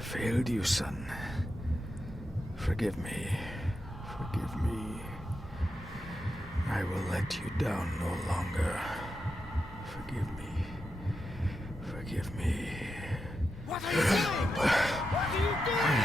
failed you, son. Forgive me. Forgive me. I will let you down no longer. Forgive me. Forgive me. What are you doing? What are you doing?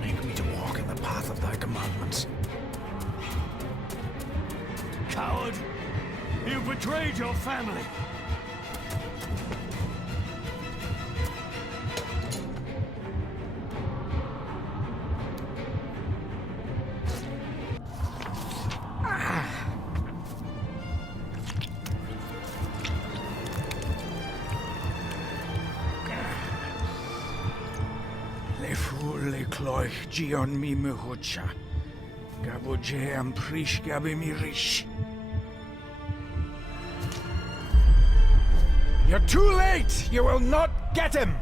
Make me to walk in the path of thy commandments. Coward! You betrayed your family! Le fu le cloich gion mi muhucha. Gaboje am prish gabi mi rish. You're too late! You will not get him!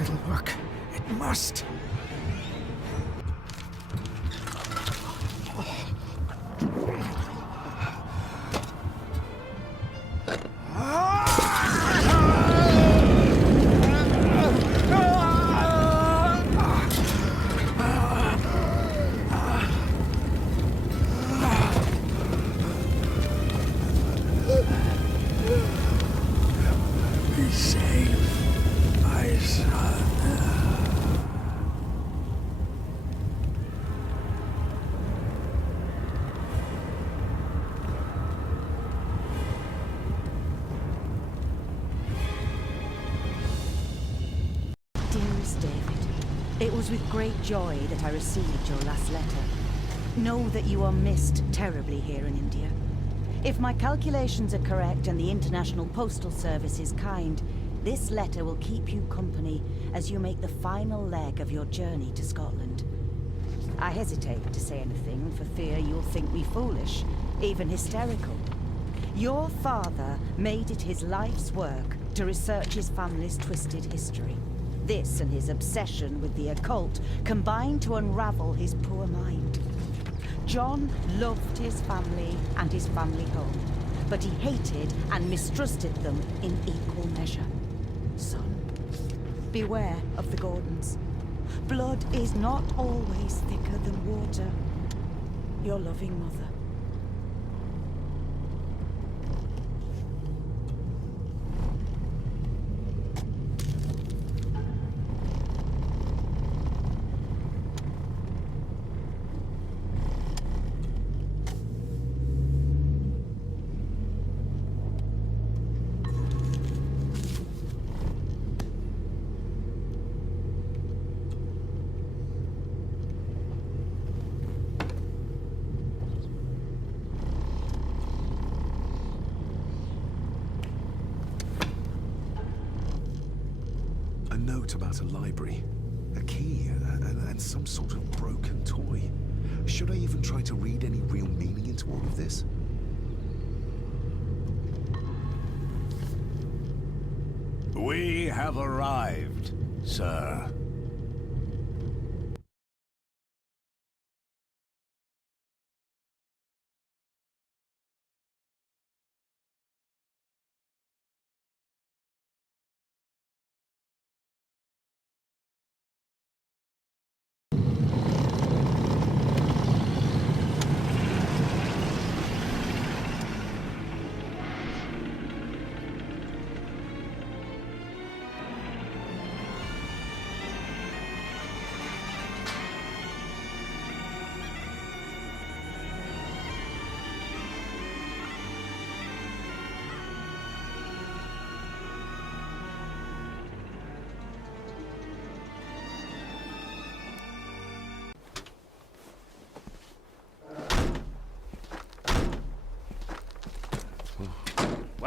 It'll work. It must. Be safe, my son. Dearest David, it was with great joy that I received your last letter. Know that you are missed terribly here in India. If my calculations are correct and the International Postal Service is kind, this letter will keep you company as you make the final leg of your journey to Scotland. I hesitate to say anything for fear you'll think me foolish, even hysterical. Your father made it his life's work to research his family's twisted history. This and his obsession with the occult combined to unravel his poor mind. John loved his family and his family home, but he hated and mistrusted them in equal measure. Son, beware of the Gordons. Blood is not always thicker than water. Your loving mother. A note about a library, a key, and some sort of broken toy. Should I even try to read any real meaning into all of this? We have arrived, sir.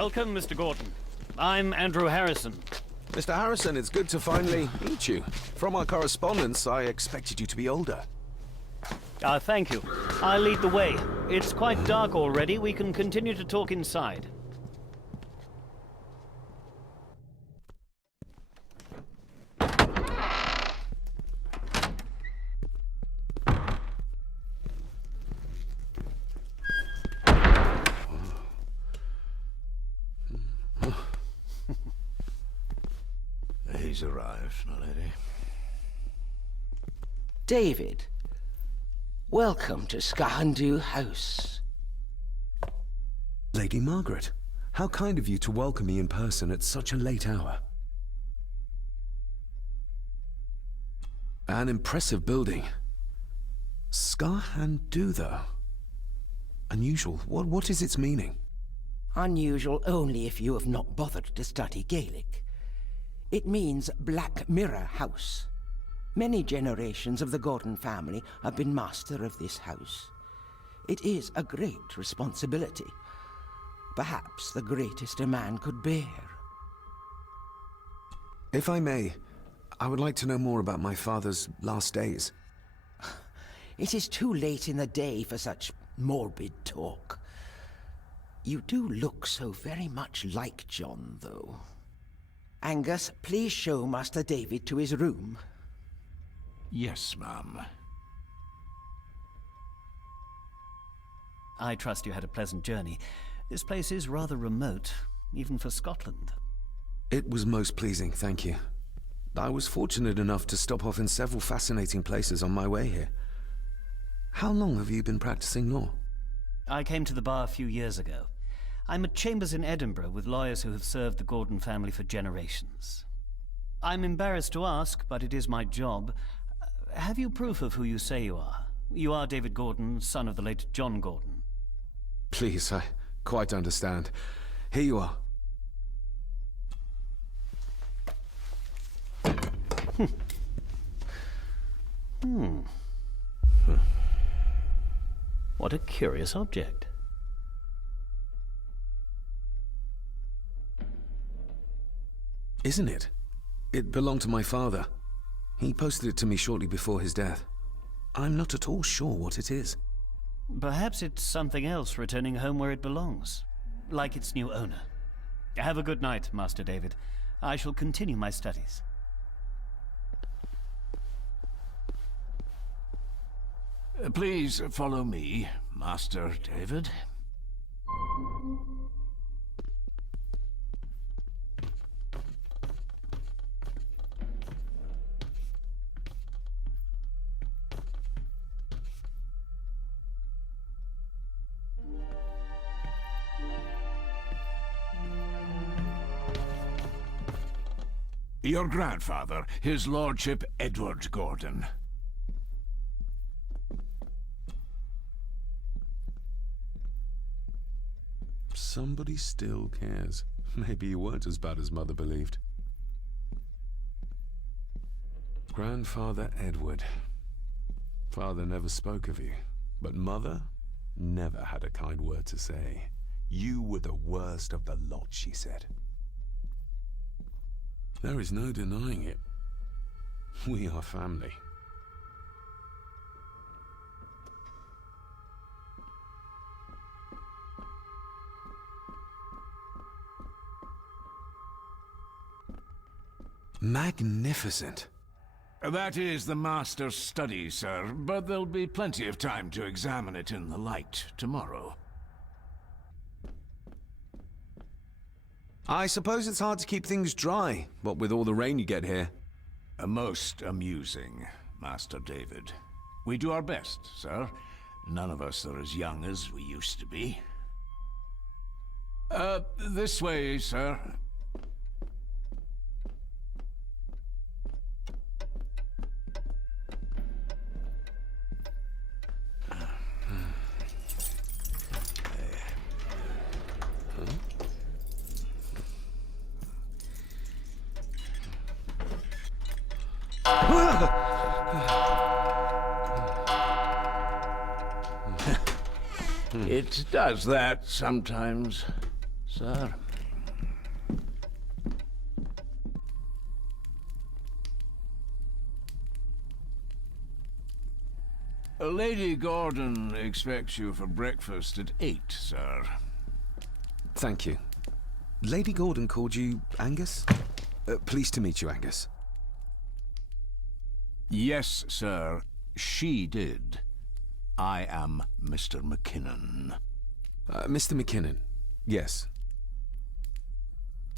Welcome, Mr. Gordon. I'm Andrew Harrison. Mr. Harrison, it's good to finally meet you. From our correspondence, I expected you to be older. Thank you. I'll lead the way. It's quite dark already. We can continue to talk inside. He's arrived, my lady. David, welcome to Skahandu House. Lady Margaret, how kind of you to welcome me in person at such a late hour. An impressive building. Skahandu, though. Unusual. What is its meaning? Unusual only if you have not bothered to study Gaelic. It means Black Mirror House. Many generations of the Gordon family have been master of this house. It is a great responsibility. Perhaps the greatest a man could bear. If I may, I would like to know more about my father's last days. It is too late in the day for such morbid talk. You do look so very much like John, though. Angus, please show Master David to his room. Yes, ma'am. I trust you had a pleasant journey. This place is rather remote, even for Scotland. It was most pleasing, thank you. I was fortunate enough to stop off in several fascinating places on my way here. How long have you been practicing law? I came to the bar a few years ago. I'm at chambers in Edinburgh with lawyers who have served the Gordon family for generations. I'm embarrassed to ask, but it is my job. Have you proof of who you say you are? You are David Gordon, son of the late John Gordon. Please, I quite understand. Here you are. What a curious object. Isn't it? It belonged to my father. He posted it to me shortly before his death. I'm not at all sure what it is. Perhaps it's something else returning home where it belongs, like its new owner. Have a good night, Master David. I shall continue my studies. Please follow me, Master David. Your grandfather, his lordship Edward Gordon. Somebody still cares. Maybe you weren't as bad as Mother believed. Grandfather Edward. Father never spoke of you, but Mother never had a kind word to say. You were the worst of the lot, she said. There is no denying it. We are family. Magnificent. That is the master's study, sir, but there'll be plenty of time to examine it in the light tomorrow. I suppose it's hard to keep things dry, what with all the rain you get here. Most amusing, Master David. We do our best, sir. None of us are as young as we used to be. This way, sir. It does that sometimes, sir. Lady Gordon expects you for breakfast at 8, sir. Thank you. Lady Gordon called you Angus? Pleased to meet you, Angus. Yes, sir. She did. I am Mr. McKinnon. Mr. McKinnon, yes.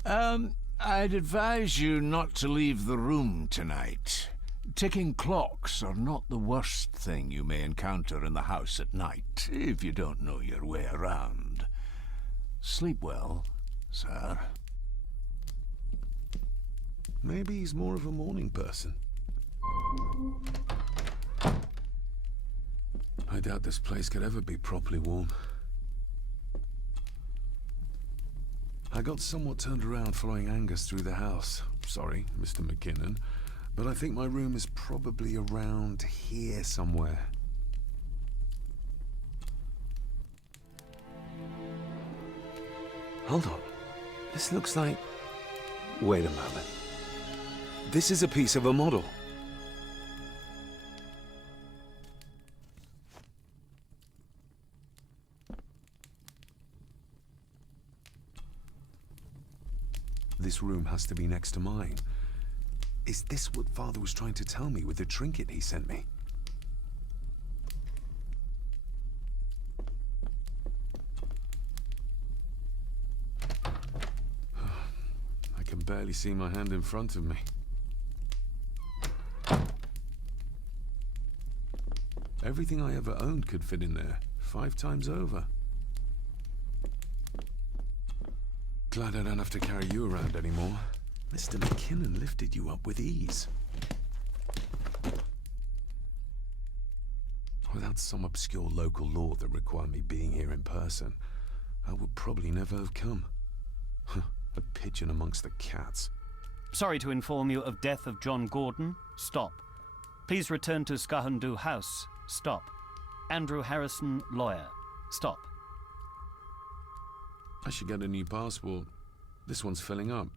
I'd advise you not to leave the room tonight. Ticking clocks are not the worst thing you may encounter in the house at night, if you don't know your way around. Sleep well, sir. Maybe he's more of a morning person. I doubt this place could ever be properly warm. I got somewhat turned around following Angus through the house. Sorry, Mr. McKinnon, but I think my room is probably around here somewhere. Hold on. This looks like... Wait a moment. This is a piece of a model. This room has to be next to mine. Is this what Father was trying to tell me with the trinket he sent me? I can barely see my hand in front of me. Everything I ever owned could fit in there, 5 times over. Glad I don't have to carry you around anymore. Mr. McKinnon lifted you up with ease. Without some obscure local law that required me being here in person, I would probably never have come. A pigeon amongst the cats. Sorry to inform you of death of John Gordon. Stop. Please return to Skahandu House. Stop. Andrew Harrison, lawyer. Stop. I should get a new passport. This one's filling up.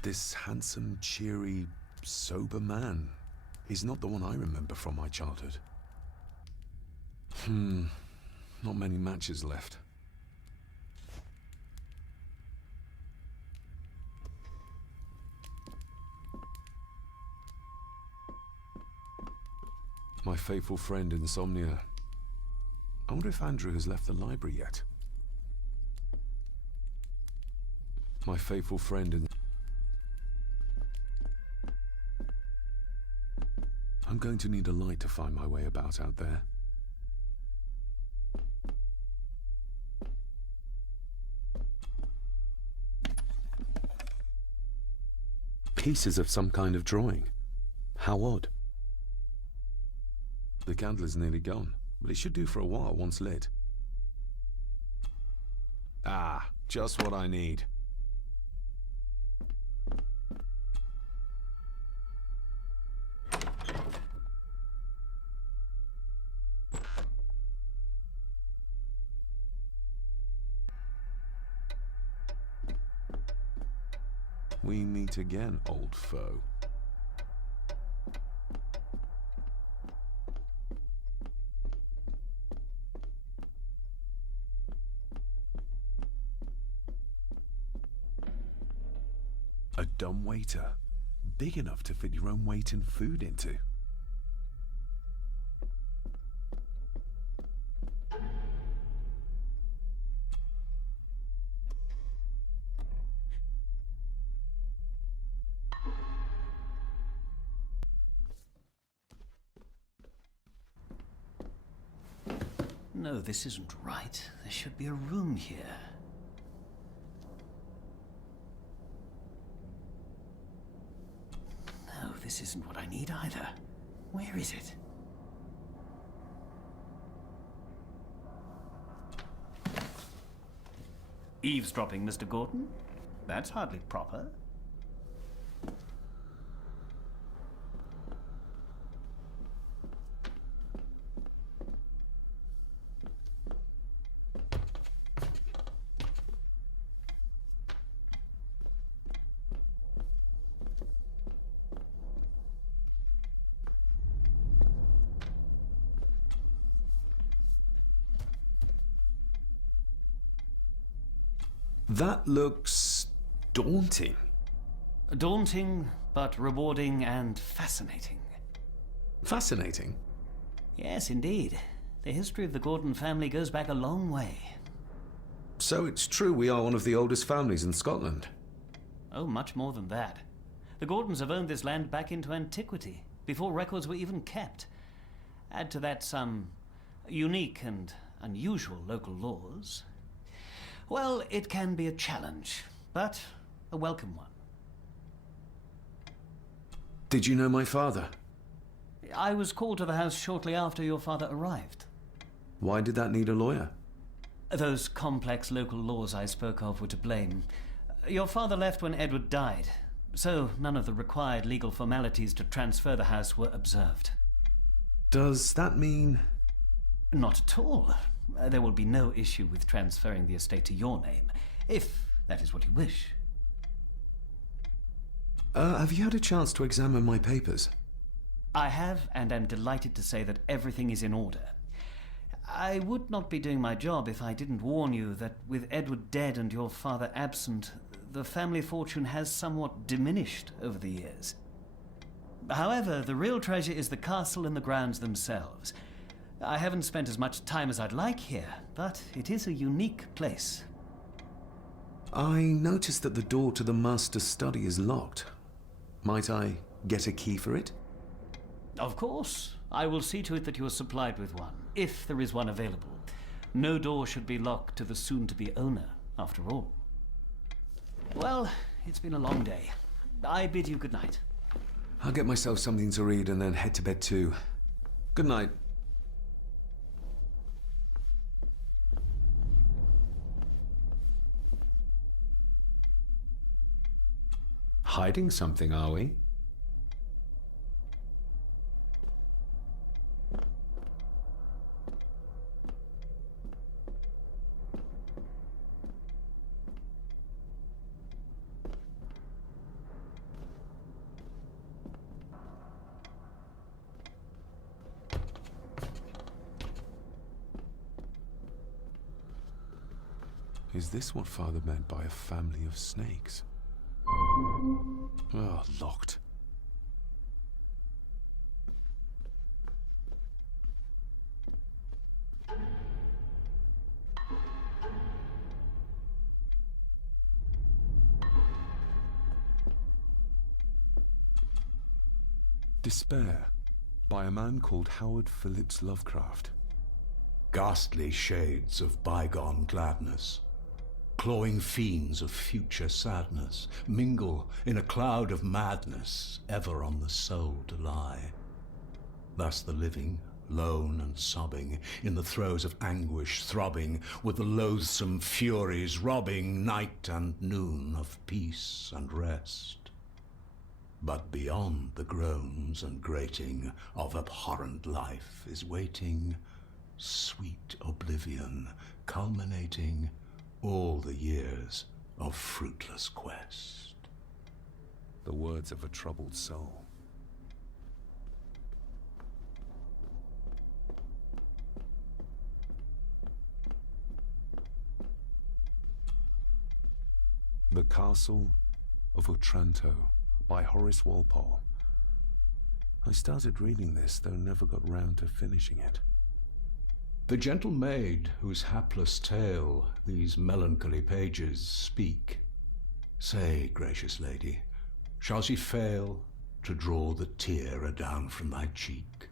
This handsome, cheery, sober man is not the one I remember from my childhood. Not many matches left. My faithful friend Insomnia. I wonder if Andrew has left the library yet. My faithful friend I'm going to need a light to find my way about out there. Pieces of some kind of drawing. How odd. The candle is nearly gone, but it should do for a while once lit. Ah, just what I need. We meet again, old foe. A dumb waiter, big enough to fit your own weight and food into. No, this isn't right. There should be a room here. No, this isn't what I need either. Where is it? Eavesdropping, Mr. Gordon? That's hardly proper. That looks daunting. Daunting, but rewarding and fascinating. Fascinating? Yes, indeed. The history of the Gordon family goes back a long way. So it's true we are one of the oldest families in Scotland. Oh, much more than that. The Gordons have owned this land back into antiquity, before records were even kept. Add to that some unique and unusual local laws. Well, it can be a challenge, but a welcome one. Did you know my father? I was called to the house shortly after your father arrived. Why did that need a lawyer? Those complex local laws I spoke of were to blame. Your father left when Edward died, so none of the required legal formalities to transfer the house were observed. Does that mean... Not at all. There will be no issue with transferring the estate to your name, if that is what you wish. Have you had a chance to examine my papers? I have, and am delighted to say that everything is in order. I would not be doing my job if I didn't warn you that with Edward dead and your father absent, the family fortune has somewhat diminished over the years. However, the real treasure is the castle and the grounds themselves. I haven't spent as much time as I'd like here, but it is a unique place. I noticed that the door to the master's study is locked. Might I get a key for it? Of course. I will see to it that you are supplied with one, if there is one available. No door should be locked to the soon-to-be owner, after all. Well, it's been a long day. I bid you good night. I'll get myself something to read and then head to bed too. Good night. Hiding something, are we? Is this what Father meant by a family of snakes? Oh, locked. Despair, by a man called Howard Phillips Lovecraft. Ghastly shades of bygone gladness, clawing fiends of future sadness, mingle in a cloud of madness, ever on the soul to lie. Thus the living, lone and sobbing, in the throes of anguish throbbing, with the loathsome furies robbing night and noon of peace and rest. But beyond the groans and grating of abhorrent life is waiting sweet oblivion, culminating all the years of fruitless quest. The words of a troubled soul. The Castle of Otranto by Horace Walpole. I started reading this, though never got round to finishing it. The gentle maid whose hapless tale these melancholy pages speak, say, gracious lady, shall she fail to draw the tear adown from thy cheek?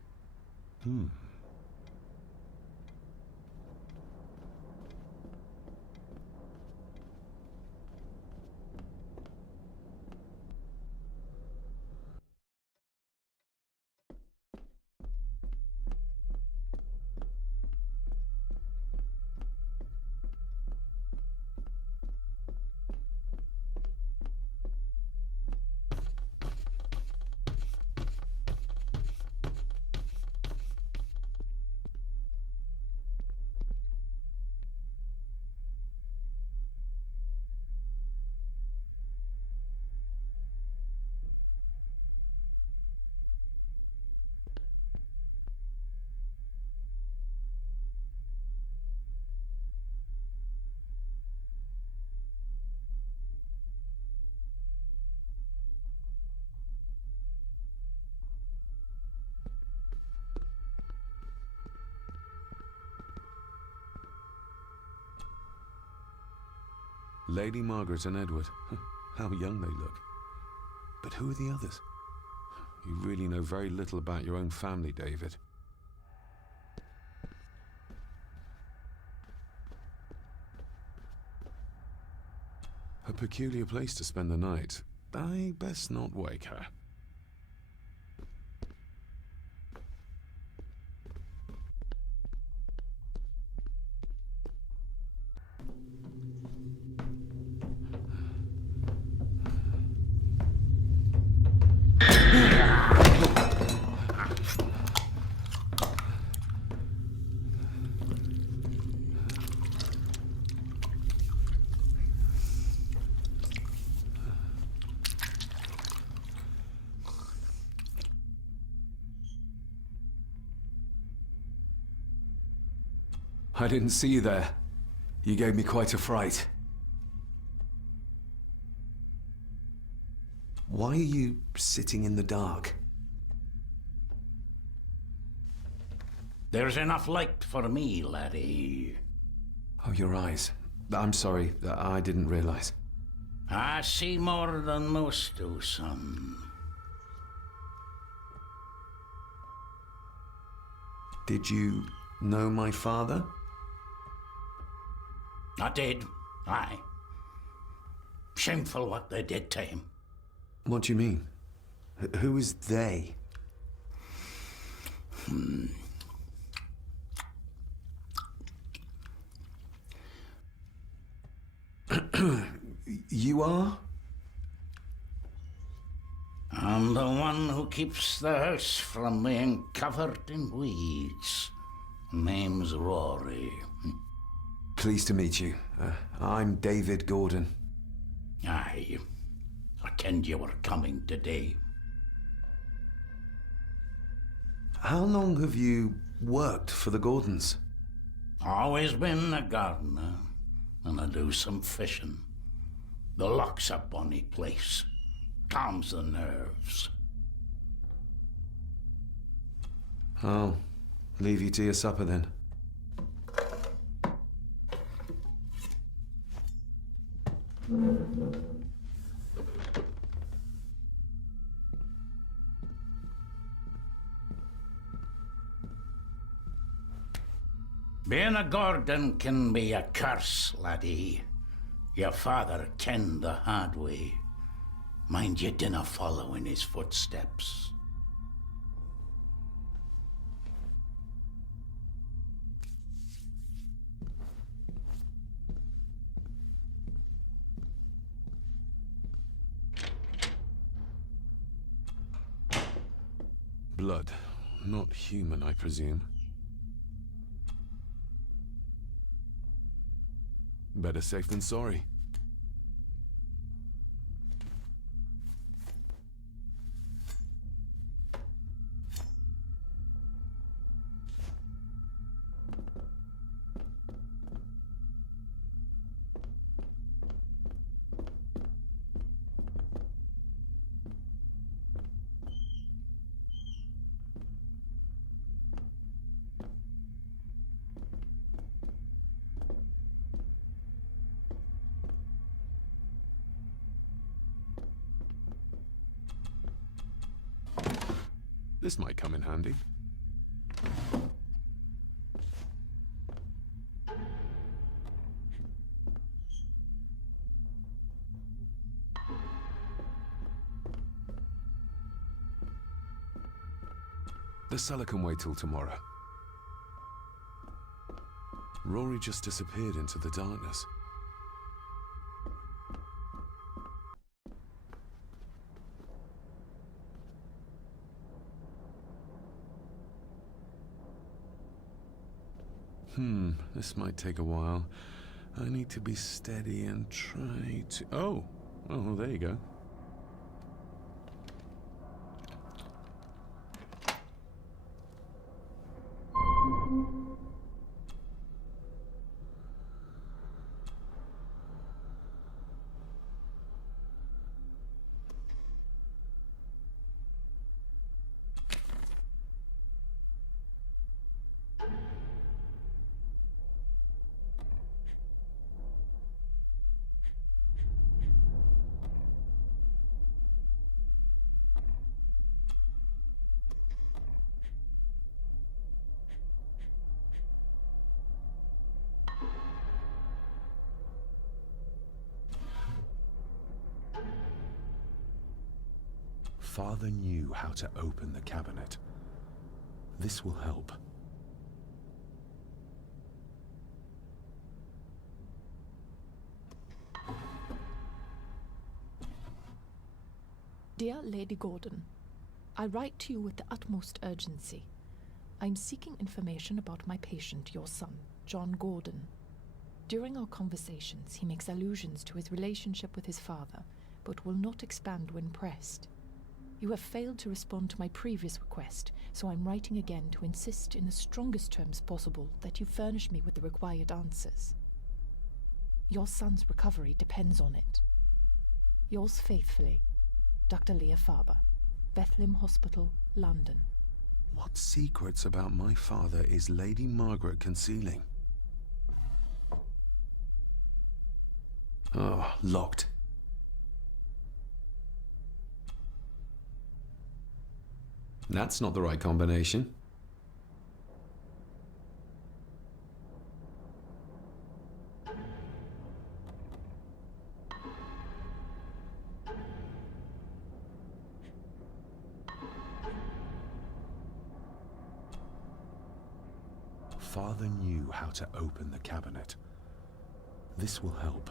Lady Margaret and Edward. How young they look. But who are the others? You really know very little about your own family, David. A peculiar place to spend the night. I best not wake her. I didn't see you there. You gave me quite a fright. Why are you sitting in the dark? There's enough light for me, laddie. Oh, your eyes. I'm sorry, I didn't realize. I see more than most do, son. Did you know my father? I did, aye. Shameful what they did to him. What do you mean? Who is they? You are? I'm the one who keeps the house from being covered in weeds. Name's Rory. Pleased to meet you. I'm David Gordon. Aye. I kenned you were coming today. How long have you worked for the Gordons? Always been a gardener, and I do some fishing. The loch's a bonny place. Calms the nerves. I'll leave you to your supper then. Being a Gordon can be a curse, laddie. Your father kenned the hard way. Mind you dinna follow in his footsteps. Blood. Not human, I presume. Better safe than sorry. This might come in handy. The cellar can wait till tomorrow. Rory just disappeared into the darkness. This might take a while. I need to be steady and try to... Oh, there you go. Father knew how to open the cabinet. This will help. Dear Lady Gordon, I write to you with the utmost urgency. I am seeking information about my patient, your son, John Gordon. During our conversations, he makes allusions to his relationship with his father, but will not expand when pressed. You have failed to respond to my previous request, so I'm writing again to insist in the strongest terms possible that you furnish me with the required answers. Your son's recovery depends on it. Yours faithfully, Dr. Leah Farber, Bethlehem Hospital, London. What secrets about my father is Lady Margaret concealing? Oh, locked. That's not the right combination. Father knew how to open the cabinet. This will help.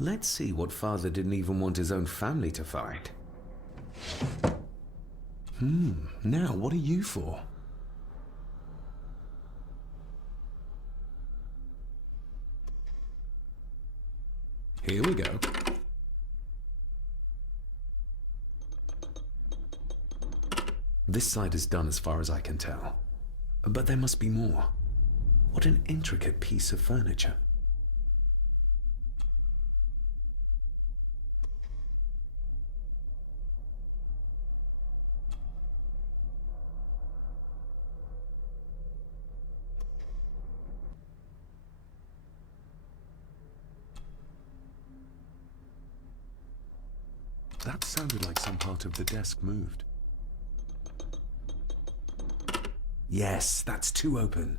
Let's see what Father didn't even want his own family to find. Now what are you for? Here we go. This side is done as far as I can tell. But there must be more. What an intricate piece of furniture. That sounded like some part of the desk moved. Yes, that's too open.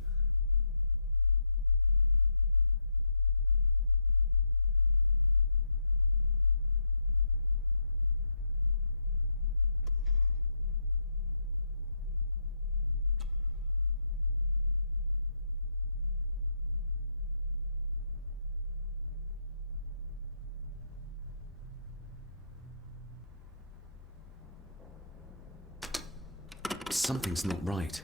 Something's not right.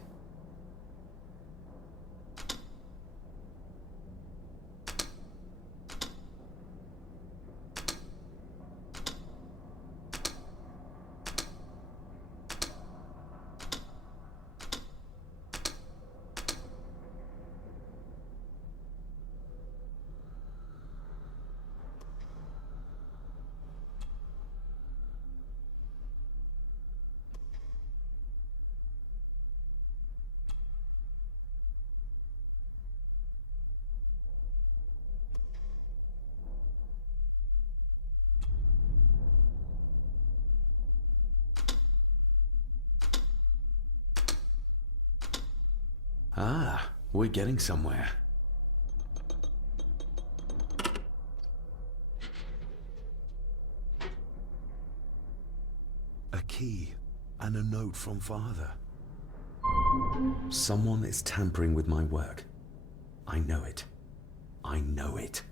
Ah, we're getting somewhere. A key and a note from Father. Someone is tampering with my work. I know it. I know it.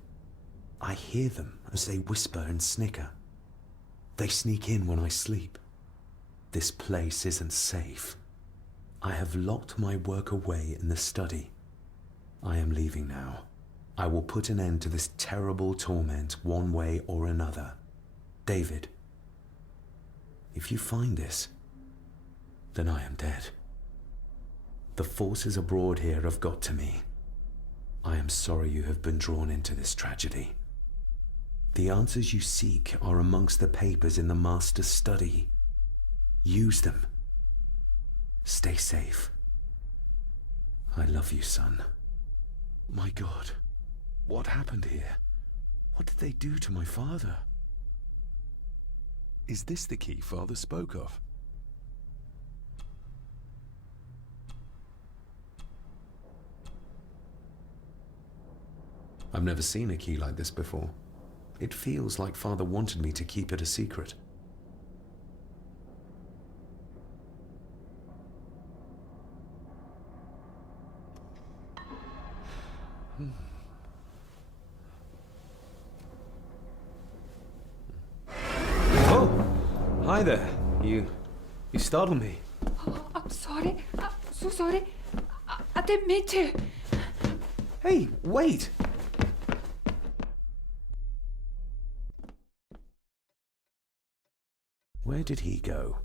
I hear them as they whisper and snicker. They sneak in when I sleep. This place isn't safe. I have locked my work away in the study. I am leaving now. I will put an end to this terrible torment one way or another. David, if you find this, then I am dead. The forces abroad here have got to me. I am sorry you have been drawn into this tragedy. The answers you seek are amongst the papers in the Master's study. Use them. Stay safe. I love you, son. My God, what happened here? What did they do to my father? Is this the key Father spoke of? I've never seen a key like this before. It feels like Father wanted me to keep it a secret. Oh! Hi there. You startled me. Oh, I'm sorry. I'm so sorry. I didn't mean to. Hey, wait! Where did he go?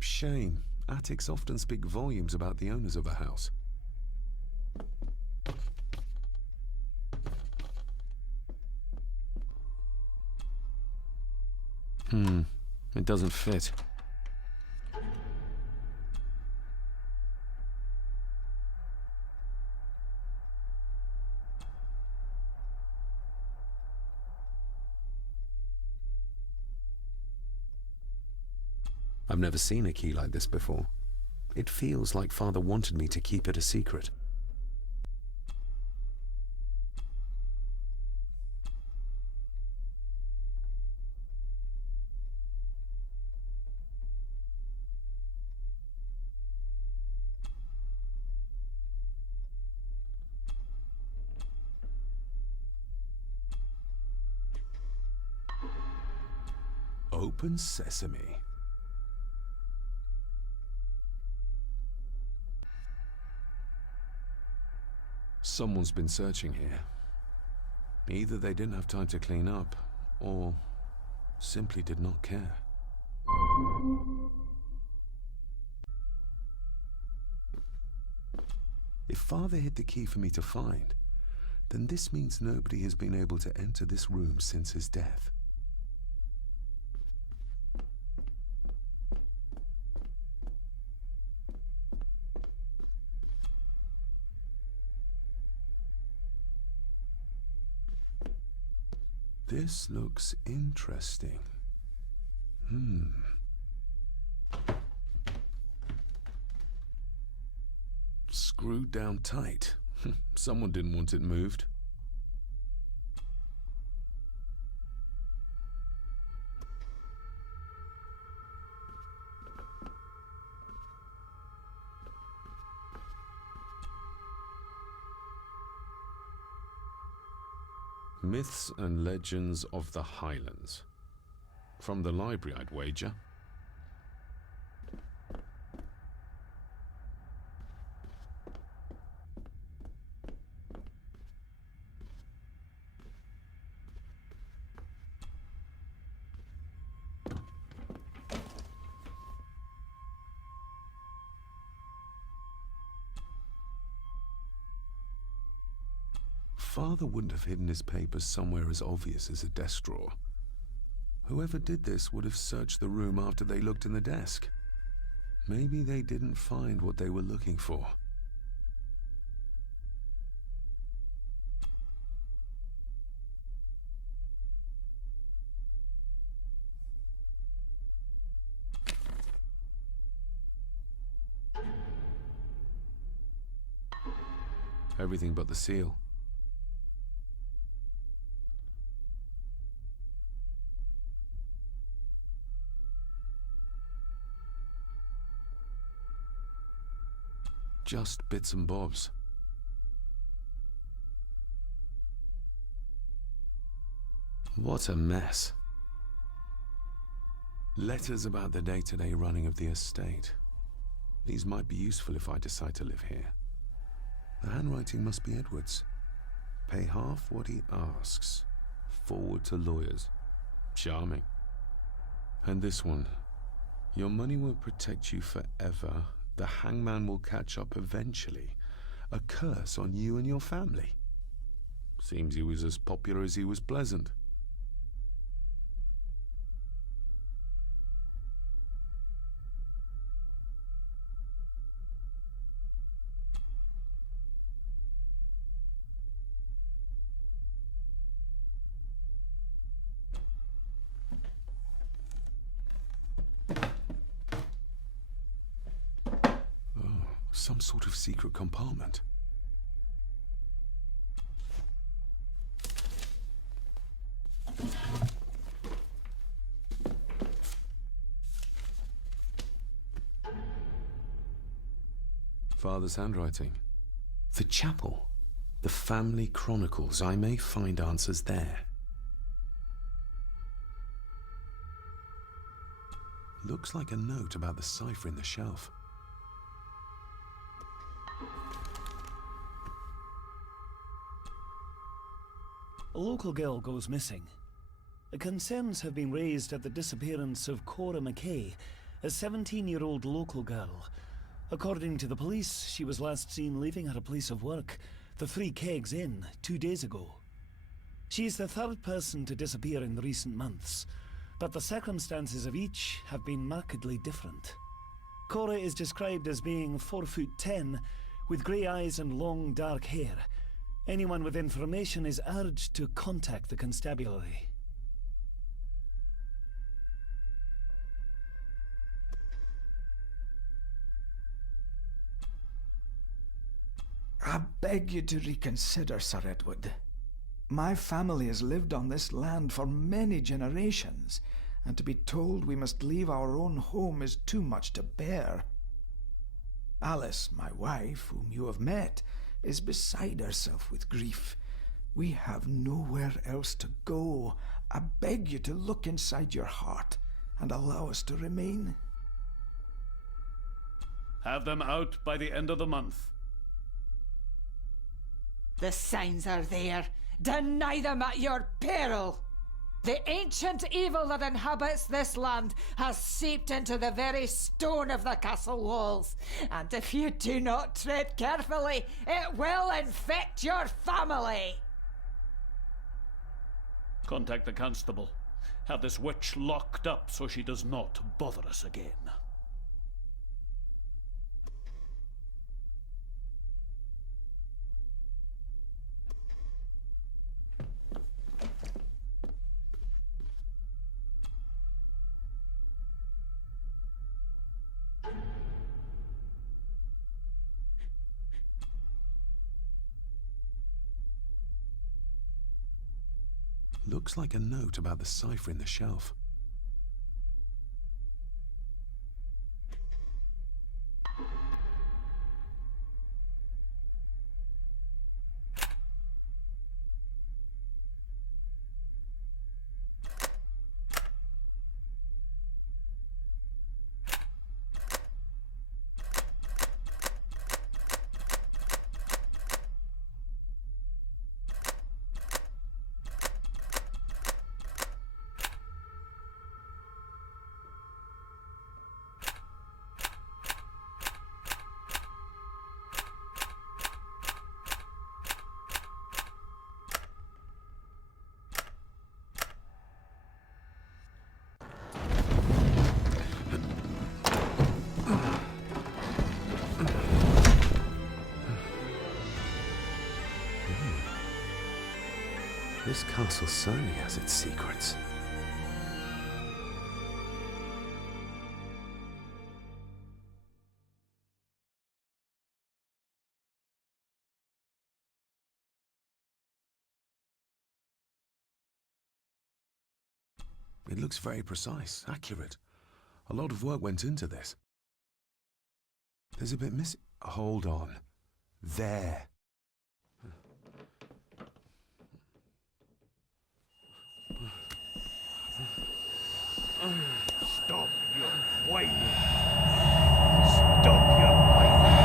Shame. Attics often speak volumes about the owners of a house. It doesn't fit. I've never seen a key like this before. It feels like Father wanted me to keep it a secret. Open sesame. Someone's been searching here. Either they didn't have time to clean up, or simply did not care. If Father hid the key for me to find, then this means nobody has been able to enter this room since his death. This looks interesting. Screwed down tight. Someone didn't want it moved. Myths and Legends of the Highlands. From the library, I'd wager. Father wouldn't have hidden his papers somewhere as obvious as a desk drawer. Whoever did this would have searched the room after they looked in the desk. Maybe they didn't find what they were looking for. Everything but the seal. Just bits and bobs. What a mess. Letters about the day-to-day running of the estate. These might be useful if I decide to live here. The handwriting must be Edward's. Pay half what he asks. forward to lawyers. Charming. And this one. Your money won't protect you forever. The hangman will catch up eventually. A curse on you and your family. Seems he was as popular as he was pleasant. Some sort of secret compartment. Father's handwriting. The chapel. The family chronicles. I may find answers there. Looks like a note about the cipher in the shelf. A local girl goes missing. Concerns have been raised at the disappearance of Cora McKay, a 17-year-old local girl. According to the police, she was last seen leaving her place of work, the Three Kegs Inn, 2 days ago. She's the third person to disappear in recent months, but the circumstances of each have been markedly different. Cora is described as being 4'10", with grey eyes and long dark hair. Anyone with information is urged to contact the constabulary. I beg you to reconsider, Sir Edward. My family has lived on this land for many generations, and to be told we must leave our own home is too much to bear. Alice, my wife, whom you have met, is beside herself with grief. We have nowhere else to go. I beg you to look inside your heart and allow us to remain. Have them out by the end of the month. The signs are there. Deny them at your peril. The ancient evil that inhabits this land has seeped into the very stone of the castle walls, and if you do not tread carefully, it will infect your family. Contact the constable. Have this witch locked up so she does not bother us again. Looks like a note about the cipher in the shelf. This castle certainly has its secrets. It looks very precise, accurate. A lot of work went into this. There's a bit missing. Hold on. There. Stop your whining. Stop your whining.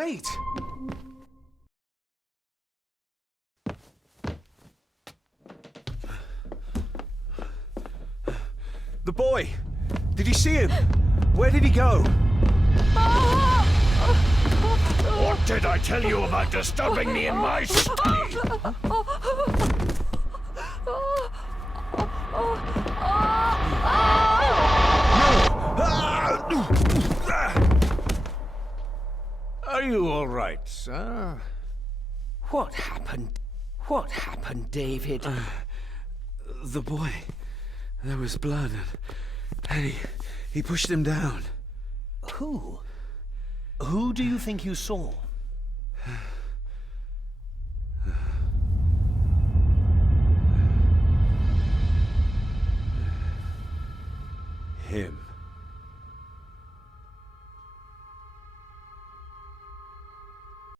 wait! The boy! Did you see him? Where did he go? What did I tell you about disturbing me in my study? Are you all right, sir? What happened? What happened, David? The boy. There was blood, and he pushed him down. Who? Who do you think you saw? Him.